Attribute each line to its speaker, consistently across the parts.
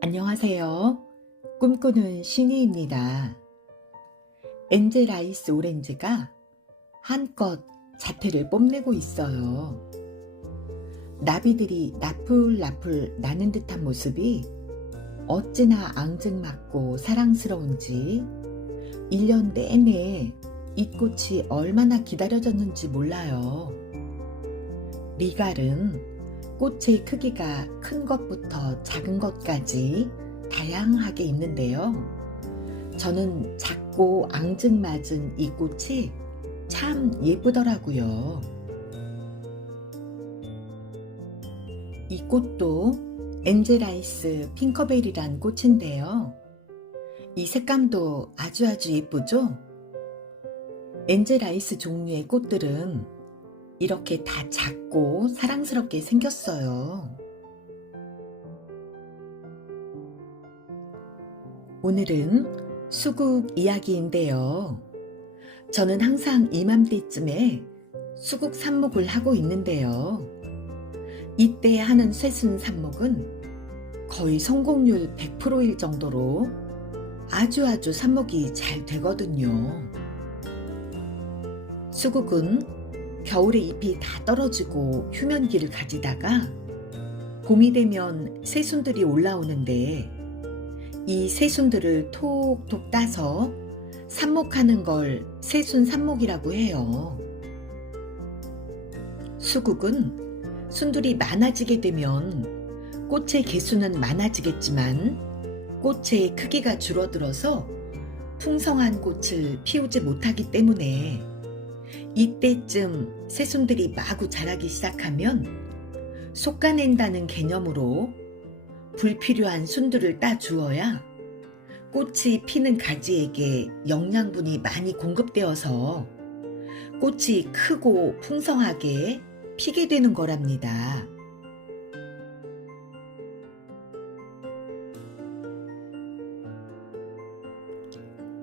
Speaker 1: 안녕하세요. 꿈꾸는 신이입니다. 엔젤 아이스 오렌지가 한껏 자태를 뽐내고 있어요. 나비들이 나풀나풀 나는 듯한 모습이 어찌나 앙증맞고 사랑스러운지 1년 내내 이 꽃이 얼마나 기다려졌는지 몰라요. 리갈은 꽃의 크기가 큰 것부터 작은 것까지 다양하게 있는데요. 저는 작고 앙증맞은 이 꽃이 참 예쁘더라고요. 이 꽃도 엔젤아이스 핑커벨이란 꽃인데요. 이 색감도 아주 아주 예쁘죠? 엔젤아이스 종류의 꽃들은 이렇게 다 작고 사랑스럽게 생겼어요. 오늘은 수국 이야기인데요. 저는 항상 이맘때쯤에 수국 삽목을 하고 있는데요. 이때 하는 쇠순 삽목은 거의 성공률 100%일 정도로 아주 아주 삽목이 잘 되거든요. 수국은 겨울에 잎이 다 떨어지고 휴면기를 가지다가 봄이 되면 새순들이 올라오는데 이 새순들을 톡톡 따서 삽목하는 걸 새순 삽목이라고 해요. 수국은 순들이 많아지게 되면 꽃의 개수는 많아지겠지만 꽃의 크기가 줄어들어서 풍성한 꽃을 피우지 못하기 때문에 이때쯤 새순들이 마구 자라기 시작하면 솎아낸다는 개념으로 불필요한 순들을 따 주어야 꽃이 피는 가지에게 영양분이 많이 공급되어서 꽃이 크고 풍성하게 피게 되는 거랍니다.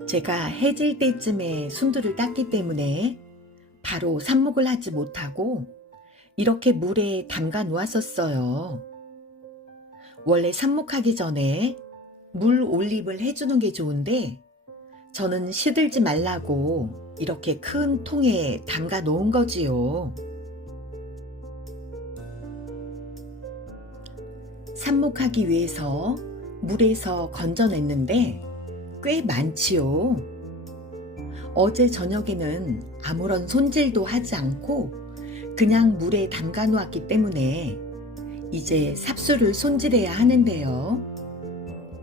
Speaker 1: 제가 해질 때쯤에 순두를 땄기 때문에 바로 삽목을 하지 못하고 이렇게 물에 담가 놓았었어요. 원래 삽목하기 전에 물 올립을 해주는 게 좋은데 저는 시들지 말라고 이렇게 큰 통에 담가 놓은 거지요. 삽목하기 위해서 물에서 건져냈는데 꽤 많지요. 어제 저녁에는 아무런 손질도 하지 않고 그냥 물에 담가 놓았기 때문에 이제 삽수를 손질해야 하는데요.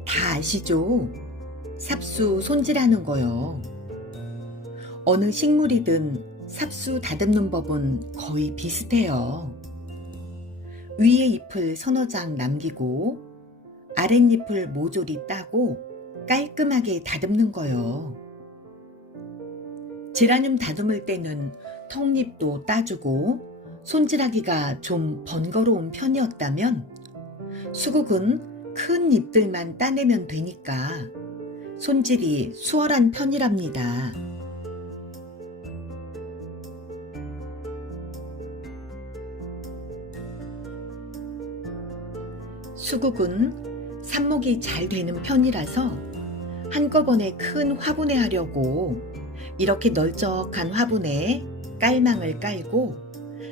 Speaker 1: 다 아시죠? 삽수 손질하는 거요. 어느 식물이든 삽수 다듬는 법은 거의 비슷해요. 위에 잎을 서너 장 남기고 아랫잎을 모조리 따고 깔끔하게 다듬는 거요. 제라늄 다듬을 때는 턱잎도 따주고 손질하기가 좀 번거로운 편이었다면 수국은 큰 잎들만 따내면 되니까 손질이 수월한 편이랍니다. 수국은 삽목이 잘 되는 편이라서 한꺼번에 큰 화분에 하려고 이렇게 널쩍한 화분에 깔망을 깔고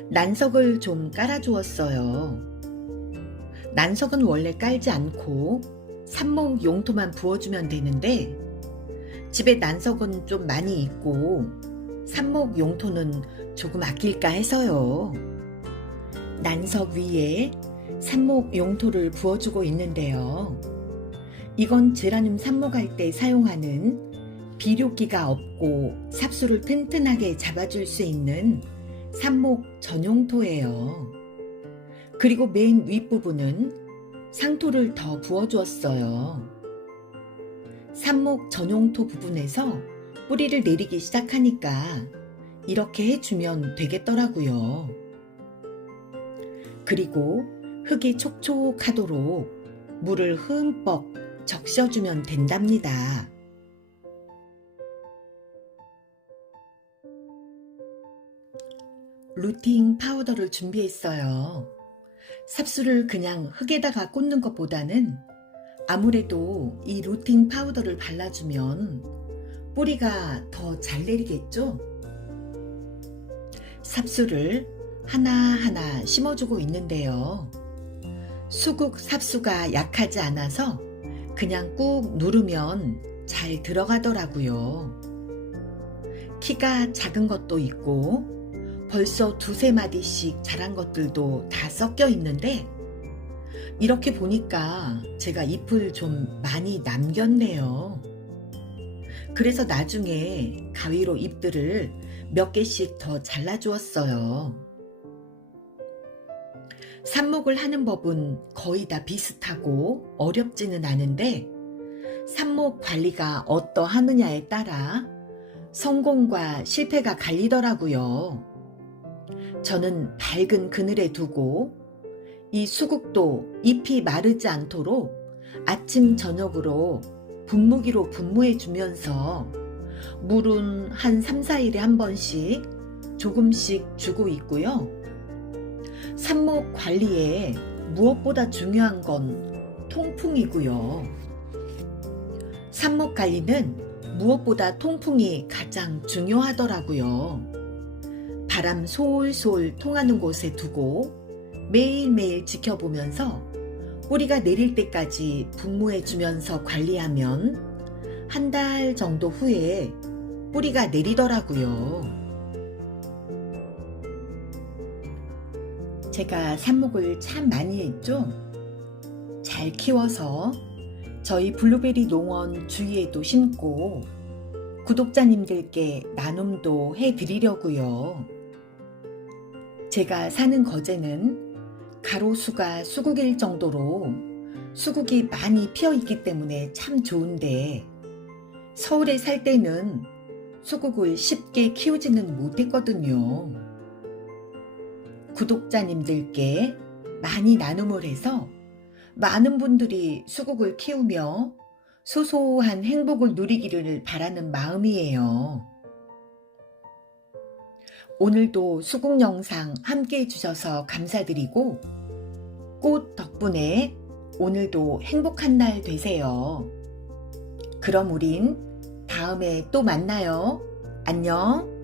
Speaker 1: 난석을 좀 깔아주었어요. 난석은 원래 깔지 않고 삽목 용토만 부어주면 되는데 집에 난석은 좀 많이 있고 삽목 용토는 조금 아낄까 해서요. 난석 위에 삽목 용토를 부어주고 있는데요. 이건 제라늄 삽목할 때 사용하는 비료기가 없고 삽수를 튼튼하게 잡아줄 수 있는 삽목 전용토예요. 그리고 맨 윗부분은 상토를 더 부어주었어요. 삽목 전용토 부분에서 뿌리를 내리기 시작하니까 이렇게 해주면 되겠더라고요. 그리고 흙이 촉촉하도록 물을 흠뻑 적셔주면 된답니다. 루팅 파우더를 준비했어요. 삽수를 그냥 흙에다가 꽂는 것보다는 아무래도 이 루팅 파우더를 발라주면 뿌리가 더 잘 내리겠죠? 삽수를 하나하나 심어주고 있는데요. 수국 삽수가 약하지 않아서 그냥 꾹 누르면 잘 들어가더라고요. 키가 작은 것도 있고 벌써 두세 마디씩 자란 것들도 다 섞여 있는데 이렇게 보니까 제가 잎을 좀 많이 남겼네요. 그래서 나중에 가위로 잎들을 몇 개씩 더 잘라주었어요. 삽목을 하는 법은 거의 다 비슷하고 어렵지는 않은데 삽목 관리가 어떠하느냐에 따라 성공과 실패가 갈리더라고요. 저는 밝은 그늘에 두고 이 수국도 잎이 마르지 않도록 아침 저녁으로 분무기로 분무해 주면서 물은 한 3, 4일에 한 번씩 조금씩 주고 있고요. 삽목 관리에 무엇보다 중요한 건 통풍이고요. 삽목 관리는 무엇보다 통풍이 가장 중요하더라고요. 바람 솔솔 통하는 곳에 두고 매일매일 지켜보면서 뿌리가 내릴 때까지 분무해 주면서 관리하면 한 달 정도 후에 뿌리가 내리더라고요. 제가 삽목을 참 많이 했죠? 잘 키워서 저희 블루베리 농원 주위에도 심고 구독자님들께 나눔도 해드리려고요. 제가 사는 거제는 가로수가 수국일 정도로 수국이 많이 피어 있기 때문에 참 좋은데 서울에 살 때는 수국을 쉽게 키우지는 못했거든요. 구독자님들께 많이 나눔을 해서 많은 분들이 수국을 키우며 소소한 행복을 누리기를 바라는 마음이에요. 오늘도 수국 영상 함께 해주셔서 감사드리고 꽃 덕분에 오늘도 행복한 날 되세요. 그럼 우린 다음에 또 만나요. 안녕.